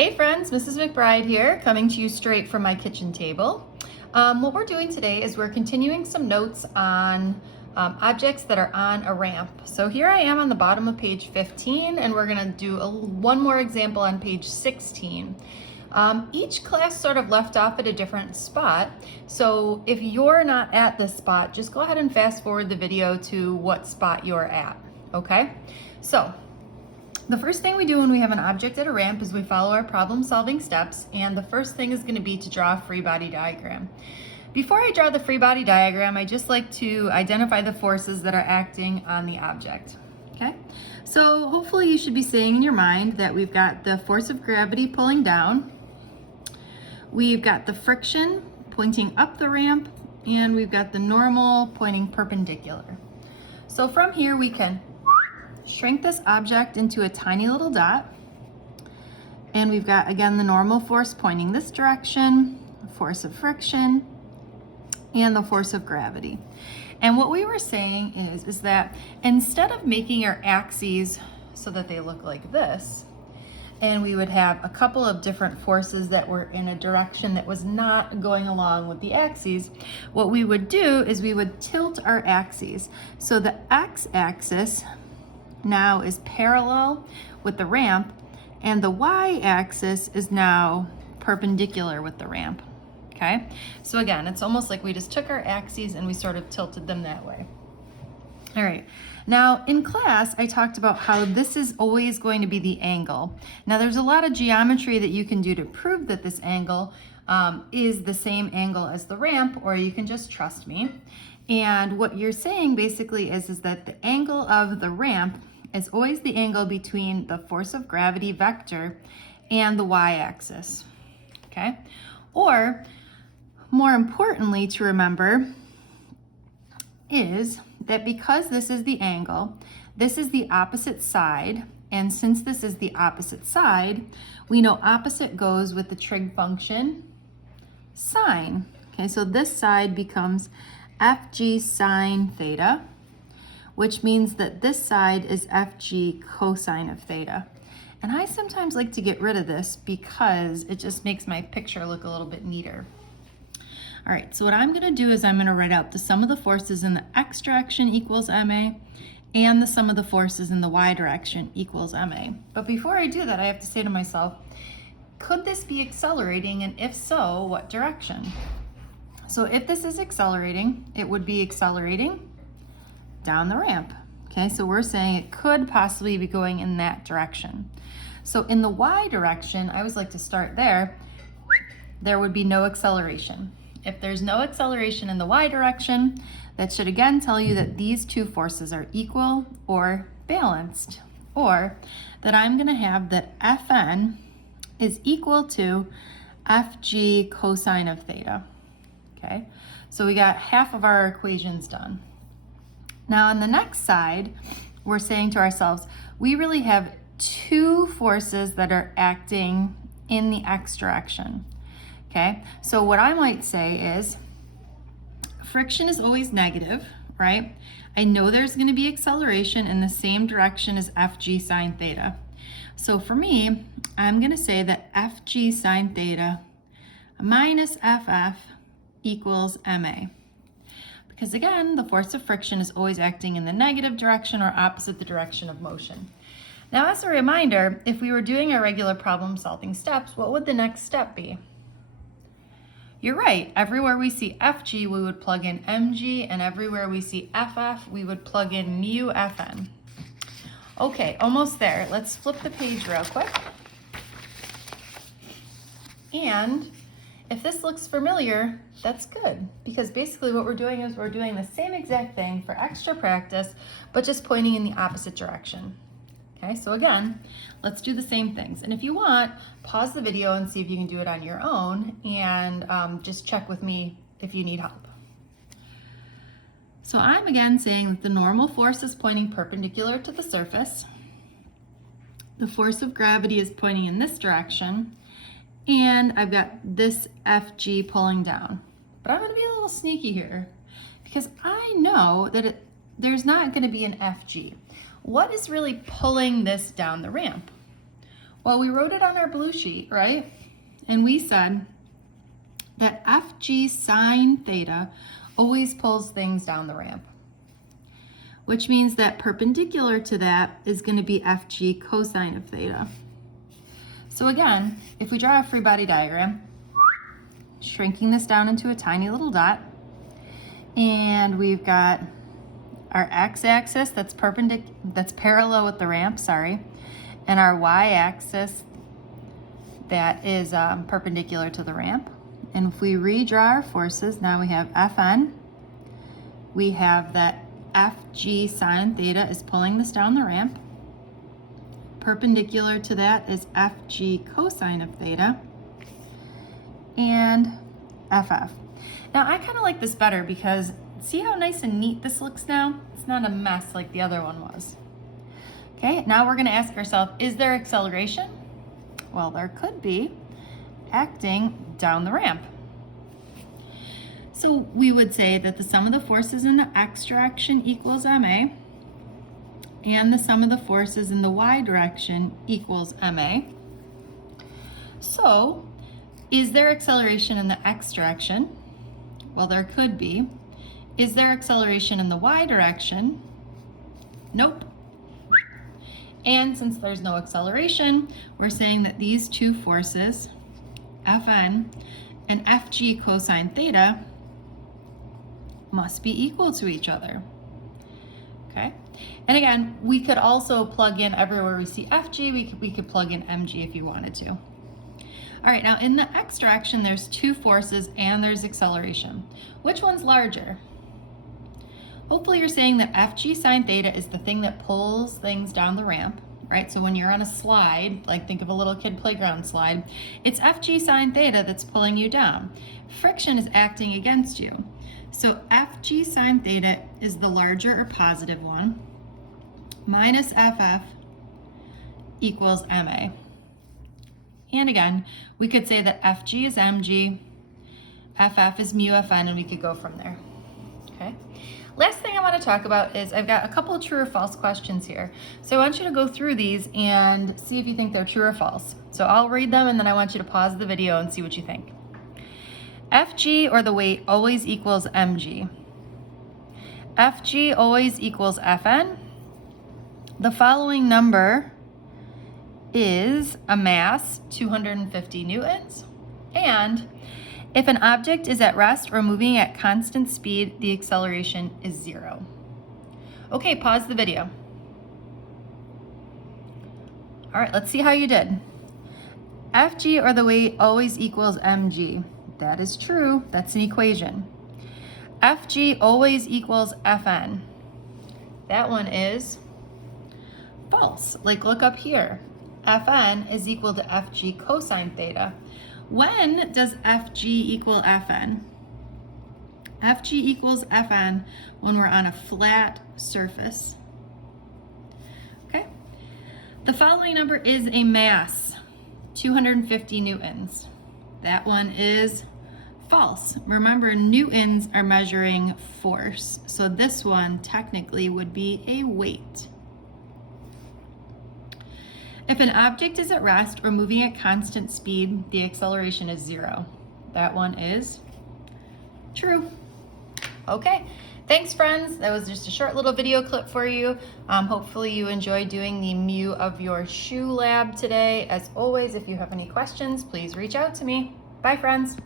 Hey friends, Mrs. McBride here, coming to you straight from my kitchen table. What we're doing today is we're continuing some notes on objects that are on a ramp. So here I am on the bottom of page 15, and we're gonna do one more example on page 16. Each class sort of left off at a different spot. So if you're not at this spot, just go ahead and fast forward the video to what spot you're at, okay? So the first thing we do when we have an object at a ramp is we follow our problem-solving steps, and the first thing is going to be to draw a free body diagram. Before I draw the free body diagram, I just like to identify the forces that are acting on the object. Okay, so hopefully you should be seeing in your mind that we've got the force of gravity pulling down, we've got the friction pointing up the ramp, and we've got the normal pointing perpendicular. So from here we can shrink this object into a tiny little dot, and we've got again the normal force pointing this direction, force of friction, and the force of gravity. And what we were saying is that instead of making our axes so that they look like this, and we would have a couple of different forces that were in a direction that was not going along with the axes, what we would do is we would tilt our axes. So the x-axis now is parallel with the ramp, and the y-axis is now perpendicular with the ramp. Okay, so again, it's almost like we just took our axes and we sort of tilted them that way. All right, now in class I talked about how this is always going to be the angle. Now there's a lot of geometry that you can do to prove that this angle is the same angle as the ramp, or you can just trust me. And what you're saying basically is that the angle of the ramp is always the angle between the force of gravity vector and the y-axis, okay? Or, more importantly to remember, is that because this is the angle, this is the opposite side, and since this is the opposite side, we know opposite goes with the trig function sine. Okay, so this side becomes FG sine theta, which means that this side is FG cosine of theta. And I sometimes like to get rid of this because it just makes my picture look a little bit neater. All right, so what I'm gonna do is I'm gonna write out the sum of the forces in the x direction equals ma, and the sum of the forces in the y direction equals ma. But before I do that, I have to say to myself, could this be accelerating, and if so, what direction? So if this is accelerating, it would be accelerating down the ramp. Okay, so we're saying it could possibly be going in that direction. So in the y direction, I always like to start there, there would be no acceleration. If there's no acceleration in the y direction, that should again tell you that these two forces are equal or balanced, or that I'm gonna have that Fn is equal to Fg cosine of theta. Okay, so we got half of our equations done. Now on the next side, we're saying to ourselves, we really have two forces that are acting in the x direction. Okay, so what I might say is friction is always negative, right? I know there's going to be acceleration in the same direction as Fg sine theta. So for me, I'm going to say that Fg sine theta minus Ff equals ma. Because again, the force of friction is always acting in the negative direction or opposite the direction of motion. Now, as a reminder, if we were doing our regular problem-solving steps, what would the next step be? You're right, everywhere we see Fg, we would plug in mg, and everywhere we see Ff, we would plug in mu Fn. Okay, almost there. Let's flip the page real quick. And if this looks familiar, that's good, because basically what we're doing is we're doing the same exact thing for extra practice, but just pointing in the opposite direction. Okay, so again, let's do the same things. And if you want, pause the video and see if you can do it on your own, and just check with me if you need help. So I'm again saying that the normal force is pointing perpendicular to the surface. The force of gravity is pointing in this direction, and I've got this Fg pulling down. But I'm gonna be a little sneaky here because I know that there's not gonna be an Fg. What is really pulling this down the ramp? Well, we wrote it on our blue sheet, right? And we said that FG sine theta always pulls things down the ramp, which means that perpendicular to that is going to be FG cosine of theta. So again, if we draw a free body diagram, shrinking this down into a tiny little dot, and we've got our x-axis that's parallel with the ramp, and our y-axis that is perpendicular to the ramp. And if we redraw our forces, now we have Fn. We have that Fg sine theta is pulling this down the ramp. Perpendicular to that is Fg cosine of theta. And Ff. Now I kind of like this better because see how nice and neat this looks now? It's not a mess like the other one was. Okay, now we're going to ask ourselves, is there acceleration? Well, there could be, acting down the ramp. So we would say that the sum of the forces in the x direction equals ma, and the sum of the forces in the y direction equals ma. So, is there acceleration in the x direction? Well, there could be. Is there acceleration in the y direction? Nope. And since there's no acceleration, we're saying that these two forces, Fn and Fg cosine theta, must be equal to each other. Okay? And again, we could also plug in everywhere we see Fg, we could plug in mg if you wanted to. All right, now in the x direction, there's two forces and there's acceleration. Which one's larger? Hopefully you're saying that Fg sine theta is the thing that pulls things down the ramp, right? So when you're on a slide, like think of a little kid playground slide, it's Fg sine theta that's pulling you down. Friction is acting against you. So Fg sine theta is the larger or positive one, minus Ff equals ma. And again, we could say that Fg is mg, Ff is mu Fn, and we could go from there. Okay. Last thing I want to talk about is I've got a couple of true or false questions here. So I want you to go through these and see if you think they're true or false. So I'll read them and then I want you to pause the video and see what you think. Fg, or the weight, always equals mg. Fg always equals Fn. The following number is a mass, 250 newtons, and if an object is at rest or moving at constant speed, the acceleration is 0. Okay, pause the video. All right, let's see how you did. Fg, or the weight, always equals mg. That is true. That's an equation. Fg always equals Fn. That one is false. Like, look up here. Fn is equal to Fg cosine theta. When does Fg equal Fn? Fg equals Fn when we're on a flat surface. Okay? The following number is a mass, 250 newtons. That one is false. Remember, newtons are measuring force, so this one technically would be a weight. If an object is at rest or moving at constant speed, the acceleration is 0. That one is true. Okay, thanks friends. That was just a short little video clip for you. Hopefully you enjoyed doing the mu of your shoe lab today. As always, if you have any questions, please reach out to me. Bye friends.